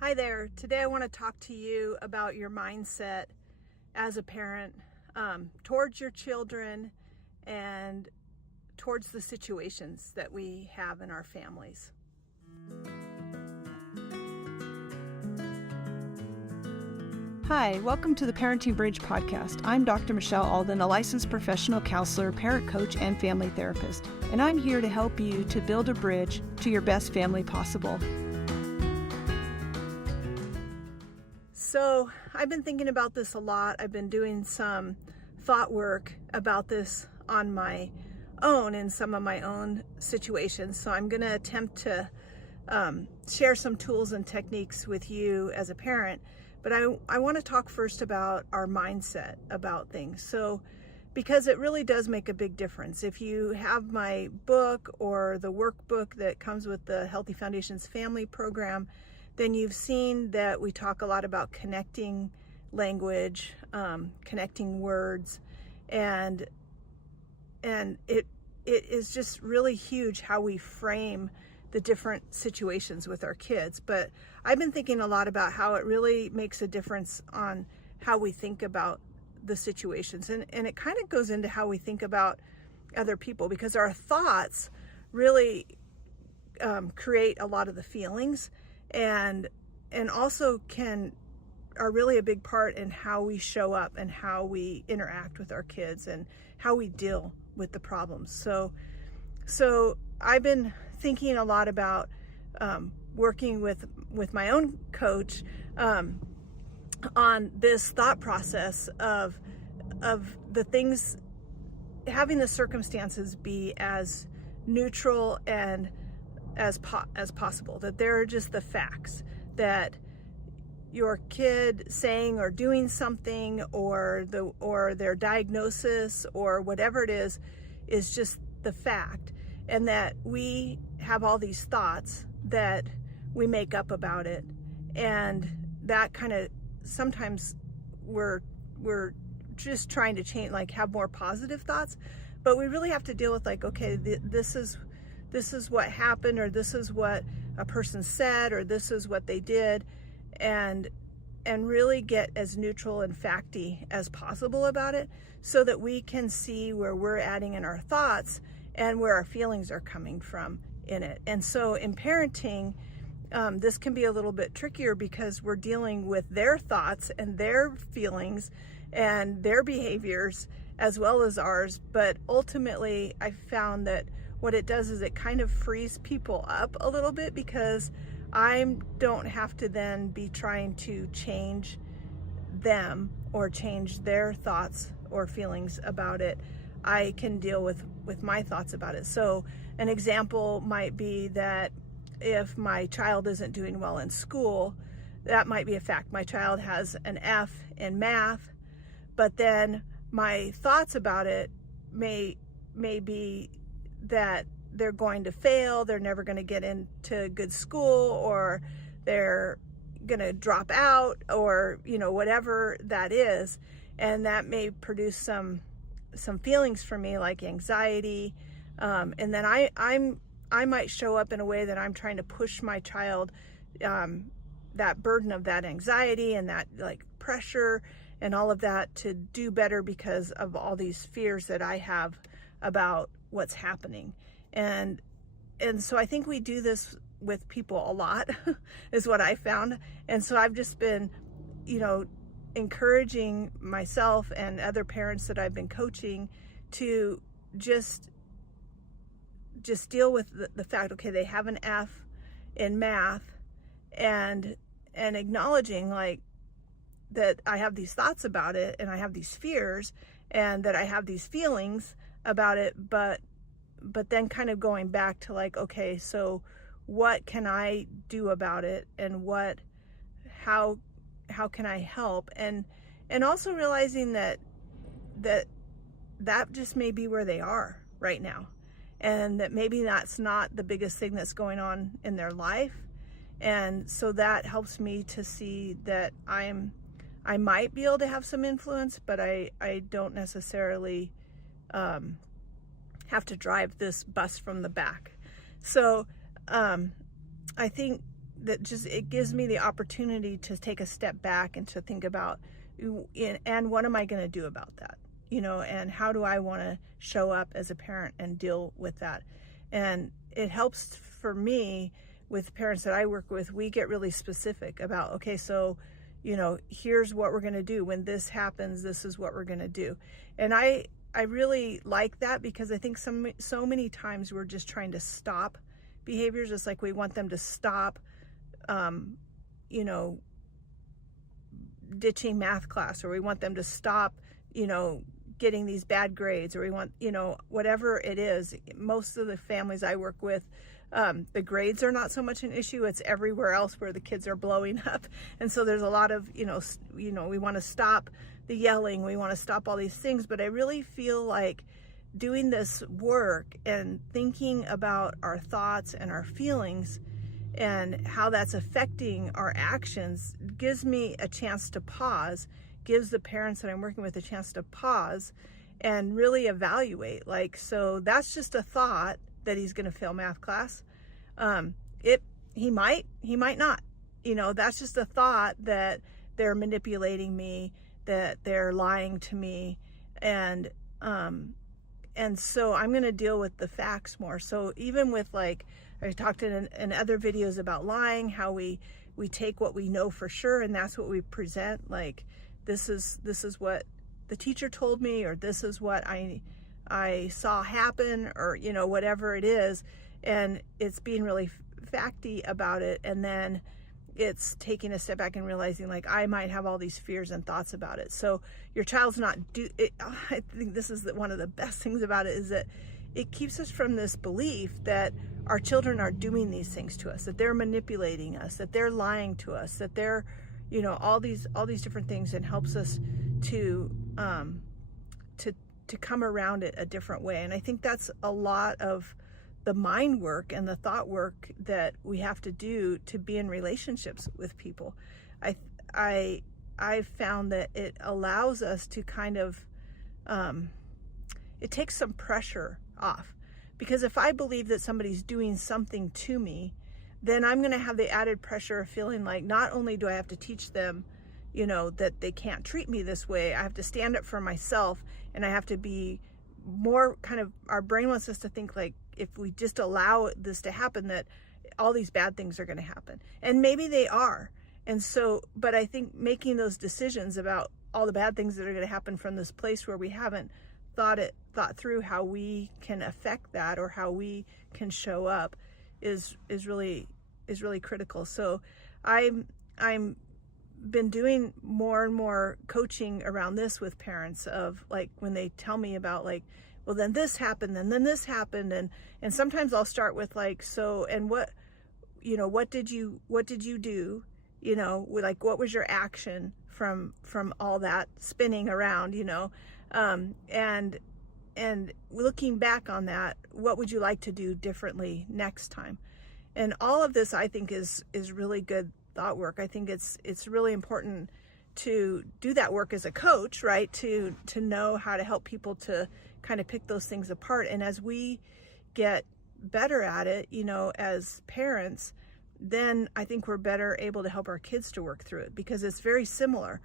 Hi there. Today I want to talk to you about your mindset as a parent towards your children and towards the situations that we have in our families. Hi, welcome to the Parenting Bridge podcast. I'm Dr. Michelle Alden, a licensed professional counselor, parent coach, and family therapist, and I'm here to help you to build a bridge to your best family possible. So I've been thinking about this a lot. I've been doing some thought work about this on my own in some of my own situations. So I'm going to attempt to share some tools and techniques with you as a parent. But I want to talk first about our mindset about things. So because it really does make a big difference. If you have my book or the workbook that comes with the Healthy Foundations Family Program, then you've seen that we talk a lot about connecting language, connecting words, and it is just really huge how we frame the different situations with our kids. But I've been thinking a lot about how it really makes a difference on how we think about the situations. And it kind of goes into how we think about other people, because our thoughts really create a lot of the feelings and also are really a big part in how we show up and how we interact with our kids and how we deal with the problems. So I've been thinking a lot about working with my own coach on this thought process of the things, having the circumstances be as neutral and as possible, that they're just the facts, that your kid saying or doing something or their diagnosis or whatever it is just the fact, and that we have all these thoughts that we make up about it, and that kind of sometimes we're just trying to change, like have more positive thoughts, but we really have to deal with like, okay, this is what happened, or this is what a person said, or this is what they did, and really get as neutral and facty as possible about it, so that we can see where we're adding in our thoughts and where our feelings are coming from in it. And so in parenting, this can be a little bit trickier because we're dealing with their thoughts and their feelings and their behaviors as well as ours. But ultimately, I found that what it does is it kind of frees people up a little bit, because I don't have to then be trying to change them or change their thoughts or feelings about it. I can deal with my thoughts about it. So an example might be that if my child isn't doing well in school, that might be a fact. My child has an F in math, but then my thoughts about it may be that they're going to fail, they're never going to get into good school, or they're going to drop out, or whatever that is, and that may produce some feelings for me like anxiety, and then I might show up in a way that I'm trying to push my child that burden of that anxiety and that like pressure and all of that to do better because of all these fears that I have about what's happening. And so I think we do this with people a lot is what I found. And so I've just been, encouraging myself and other parents that I've been coaching to just deal with the fact, okay, they have an F in math, and acknowledging like that I have these thoughts about it and I have these fears and that I have these feelings about it, but then kind of going back to like, okay, so what can I do about it, and how can I help, and also realizing that just may be where they are right now, and that maybe that's not the biggest thing that's going on in their life. And so that helps me to see that I might be able to have some influence, but I don't necessarily have to drive this bus from the back. So I think it gives me the opportunity to take a step back and to think about, and what am I going to do about that? And how do I want to show up as a parent and deal with that? And it helps for me with parents that I work with. We get really specific about, okay, so, here's what we're going to do. When this happens, this is what we're going to do. And I really like that, because I think so many times we're just trying to stop behaviors. It's like we want them to stop, ditching math class, or we want them to stop, getting these bad grades, or we want, whatever it is. Most of the families I work with, the grades are not so much an issue. It's everywhere else where the kids are blowing up. And so there's a lot of, we want to stop the yelling, we want to stop all these things. But I really feel like doing this work and thinking about our thoughts and our feelings and how that's affecting our actions gives me a chance to pause, gives the parents that I'm working with a chance to pause and really evaluate. Like, so that's just a thought that he's going to fail math class. He might not, that's just a thought that they're manipulating me, that they're lying to me. And so I'm going to deal with the facts more. So even with, like, I talked in other videos about lying, how we take what we know for sure, and that's what we present. Like, this is what the teacher told me, or this is what I saw happen, or, whatever it is. And it's being really facty about it. And then it's taking a step back and realizing, like, I might have all these fears and thoughts about it. So your child's not I think this is one of the best things about it, is that it keeps us from this belief that our children are doing these things to us, that they're manipulating us, that they're lying to us, that they're, all these different things, and helps us to come around it a different way. And I think that's a lot of the mind work and the thought work that we have to do to be in relationships with people. I've found that it allows us to kind of, it takes some pressure off. Because if I believe that somebody's doing something to me, then I'm going to have the added pressure of feeling like, not only do I have to teach them, that they can't treat me this way, I have to stand up for myself, and I have to be more kind of, our brain wants us to think like, if we just allow this to happen, that all these bad things are going to happen. And maybe they are. And so, but I think making those decisions about all the bad things that are going to happen from this place where we haven't thought through how we can affect that, or how we can show up, is really critical. So I'm been doing more and more coaching around this with parents, of like, when they tell me about, like, well, then this happened, and then this happened, and sometimes I'll start with, like, so, and what did you do, like, what was your action from all that spinning around, and looking back on that, what would you like to do differently next time? And all of this, I think, is really good thought work. I think it's really important to do that work as a coach, right? To know how to help people to kind of pick those things apart. And as we get better at it, as parents, then I think we're better able to help our kids to work through it, because it's very similar.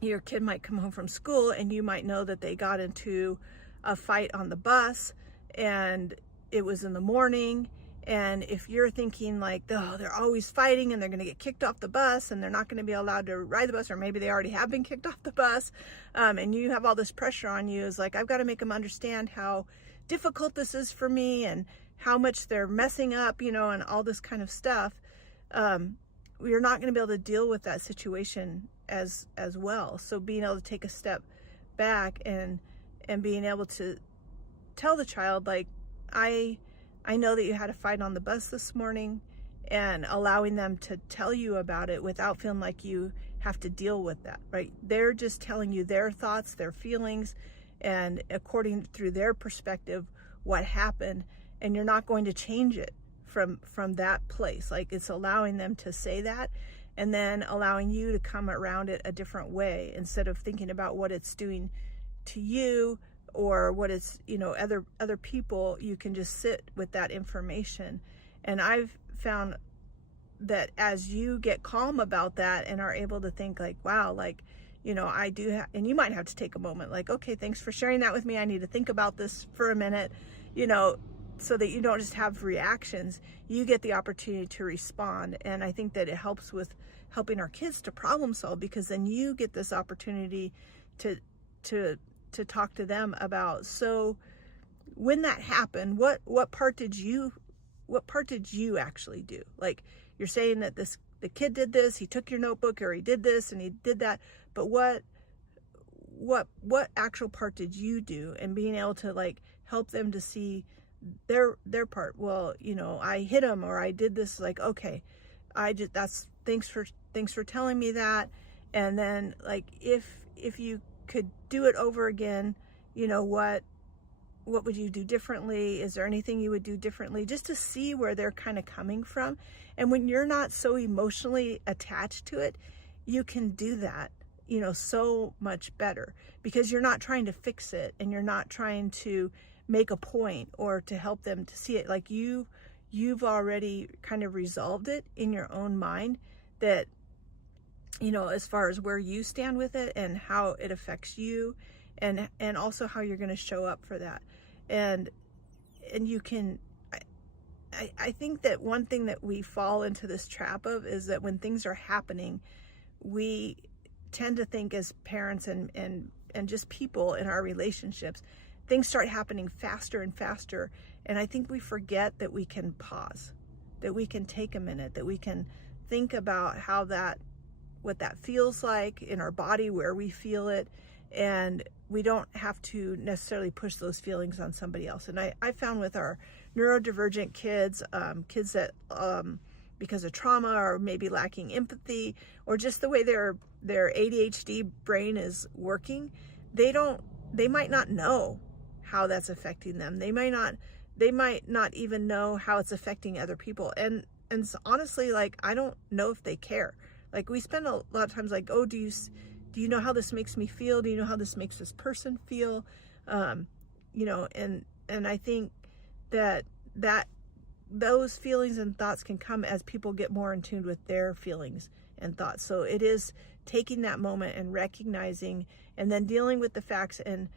Your kid might come home from school, and you might know that they got into a fight on the bus, and it was in the morning. And if you're thinking like, oh, they're always fighting, and they're going to get kicked off the bus, and they're not going to be allowed to ride the bus, or maybe they already have been kicked off the bus, and you have all this pressure on you, is like, I've got to make them understand how difficult this is for me, and how much they're messing up, and all this kind of stuff. We're not going to be able to deal with that situation as well. So being able to take a step back and being able to tell the child, like, I know that you had a fight on the bus this morning, and allowing them to tell you about it without feeling like you have to deal with that, right? They're just telling you their thoughts, their feelings, and according through their perspective, what happened, and you're not going to change it from that place. Like, it's allowing them to say that, and then allowing you to come around it a different way, instead of thinking about what it's doing to you, or what it's, other people. You can just sit with that information. And I've found that as you get calm about that and are able to think like, wow, like, I do and you might have to take a moment like, okay, thanks for sharing that with me. I need to think about this for a minute, so that you don't just have reactions. You get the opportunity to respond. And I think that it helps with helping our kids to problem solve, because then you get this opportunity to talk to them about, so when that happened, what part did you actually do? Like, you're saying that the kid did this, he took your notebook, or he did this and he did that, but what actual part did you do? And being able to like help them to see their part. Well, I hit him, or I did this, like, okay, thanks for telling me that. And then like, if you could do it over again, what would you do differently? Is there anything you would do differently? Just to see where they're kind of coming from. And when you're not so emotionally attached to it, you can do that, so much better, because you're not trying to fix it, and you're not trying to make a point or to help them to see it. Like, you've already kind of resolved it in your own mind, that, as far as where you stand with it and how it affects you, and also how you're going to show up for that. And you can, I think that one thing that we fall into this trap of is that when things are happening, we tend to think as parents and just people in our relationships, things start happening faster and faster. And I think we forget that we can pause, that we can take a minute, that we can think about what that feels like in our body, where we feel it. And we don't have to necessarily push those feelings on somebody else. And I found with our neurodivergent kids, kids that, because of trauma or maybe lacking empathy, or just the way their ADHD brain is working, they might not know how that's affecting them. They might not even know how it's affecting other people. And so honestly, like, I don't know if they care. Like, we spend a lot of times like, oh, do you know how this makes me feel? Do you know how this makes this person feel? And I think that those feelings and thoughts can come as people get more in tune with their feelings and thoughts. So it is taking that moment and recognizing, and then dealing with the facts. And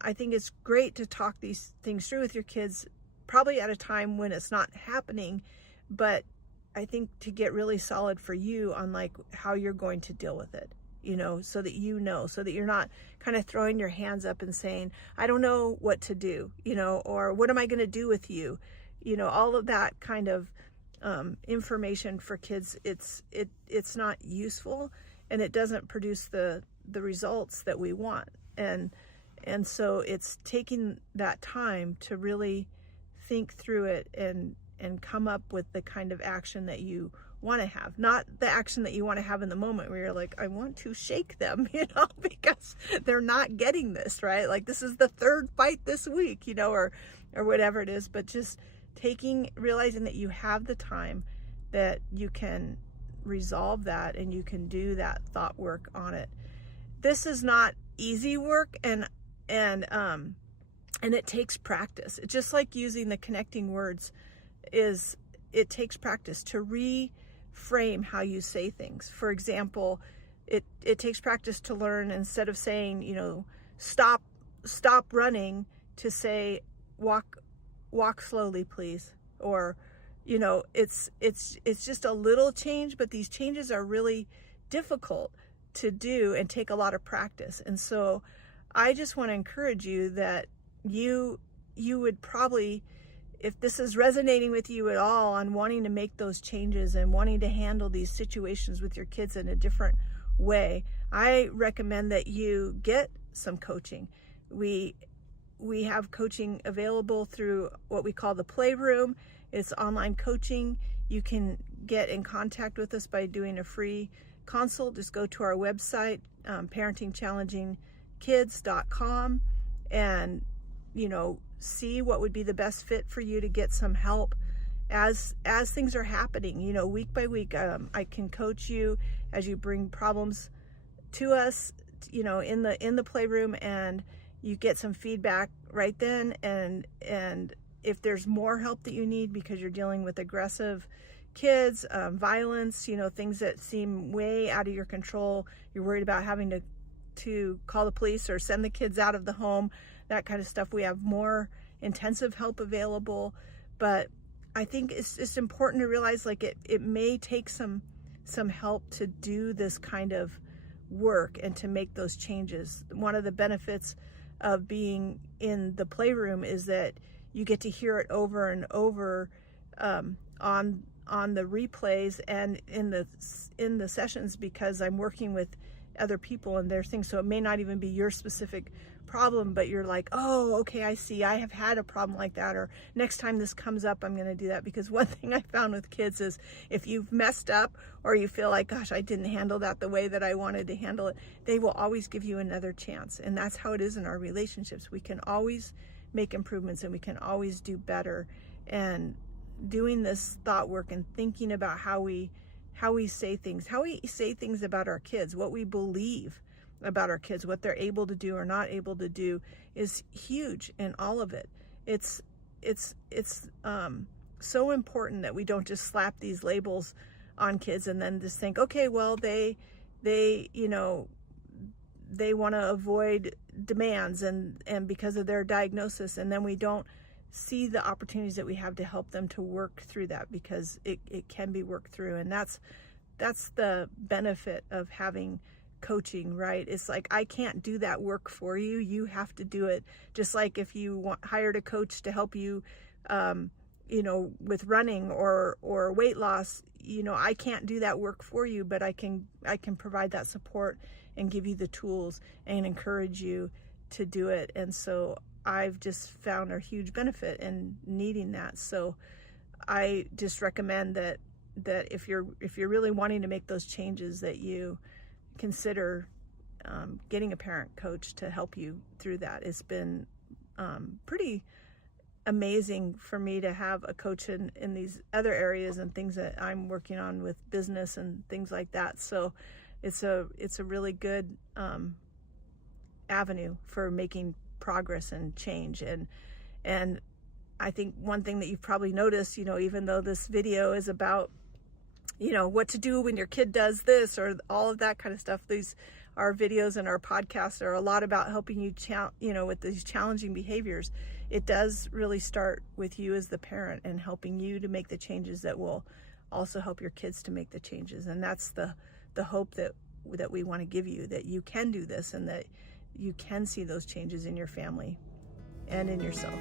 I think it's great to talk these things through with your kids, probably at a time when it's not happening, but I think to get really solid for you on like how you're going to deal with it. So that so that you're not kind of throwing your hands up and saying, I don't know what to do, or what am I going to do with you? All of that kind of information for kids, it's not useful, and it doesn't produce the results that we want. And so it's taking that time to really think through it and come up with the kind of action that you want to have, not the action that you want to have in the moment where you're like, I want to shake them, because they're not getting this, right? Like, this is the third fight this week, or whatever it is. But just realizing that you have the time, that you can resolve that, and you can do that thought work on it. This is not easy work, and it takes practice. It's just like using the connecting words it takes practice to reframe how you say things. For example, it takes practice to learn, instead of saying, stop running, to say, walk slowly, please. Or, it's just a little change, but these changes are really difficult to do and take a lot of practice. And so I just want to encourage you that you would probably, if this is resonating with you at all on wanting to make those changes and wanting to handle these situations with your kids in a different way, I recommend that you get some coaching. We have coaching available through what we call the Playroom. It's online coaching. You can get in contact with us by doing a free consult. Just go to our website, parentingchallengingkids.com, and see what would be the best fit for you to get some help as things are happening, week by week. I can coach you as you bring problems to us, in the Playroom, and you get some feedback right then. And if there's more help that you need because you're dealing with aggressive kids, violence, things that seem way out of your control. You're worried about having to call the police or send the kids out of the home, that kind of stuff. We have more intensive help available, but I think it's important to realize like it may take some help to do this kind of work and to make those changes. One of the benefits of being in the Playroom is that you get to hear it over and over on the replays and in the sessions, because I'm working with other people and their things. So it may not even be your specific problem, but you're like, oh, okay, I see, I have had a problem like that, or next time this comes up, I'm going to do that. Because one thing I found with kids is if you've messed up or you feel like, gosh, I didn't handle that the way that I wanted to handle it, they will always give you another chance. And that's how it is in our relationships. We can always make improvements and we can always do better. And doing this thought work and thinking about how we say things about our kids, what we believe about our kids, what they're able to do or not able to do, is huge in all of it. It's so important that we don't just slap these labels on kids and then just think, okay, well, they want to avoid demands and because of their diagnosis, and then we don't see the opportunities that we have to help them to work through that, because it can be worked through. And that's the benefit of having coaching, right? It's like, I can't do that work for you. You have to do it. Just like if you hired a coach to help you, with running or weight loss, I can't do that work for you, but I can provide that support and give you the tools and encourage you to do it. And so I've just found a huge benefit in needing that. So I just recommend that if you're really wanting to make those changes, that you consider getting a parent coach to help you through that. It's been pretty amazing for me to have a coach in these other areas and things that I'm working on with business and things like that. So it's a really good avenue for making progress and change. And I think one thing that you've probably noticed, even though this video is about what to do when your kid does this or all of that kind of stuff, our videos and our podcasts are a lot about helping you with these challenging behaviors. It does really start with you as the parent and helping you to make the changes that will also help your kids to make the changes. And that's the hope that we want to give you, that you can do this and that you can see those changes in your family and in yourself.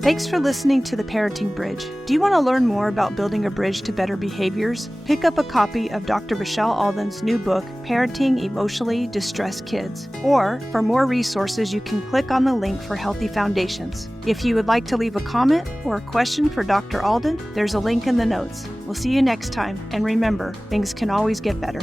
Thanks for listening to The Parenting Bridge. Do you want to learn more about building a bridge to better behaviors? Pick up a copy of Dr. Michelle Alden's new book, Parenting Emotionally Distressed Kids. Or, for more resources, you can click on the link for Healthy Foundations. If you would like to leave a comment or a question for Dr. Alden, there's a link in the notes. We'll see you next time, and remember, things can always get better.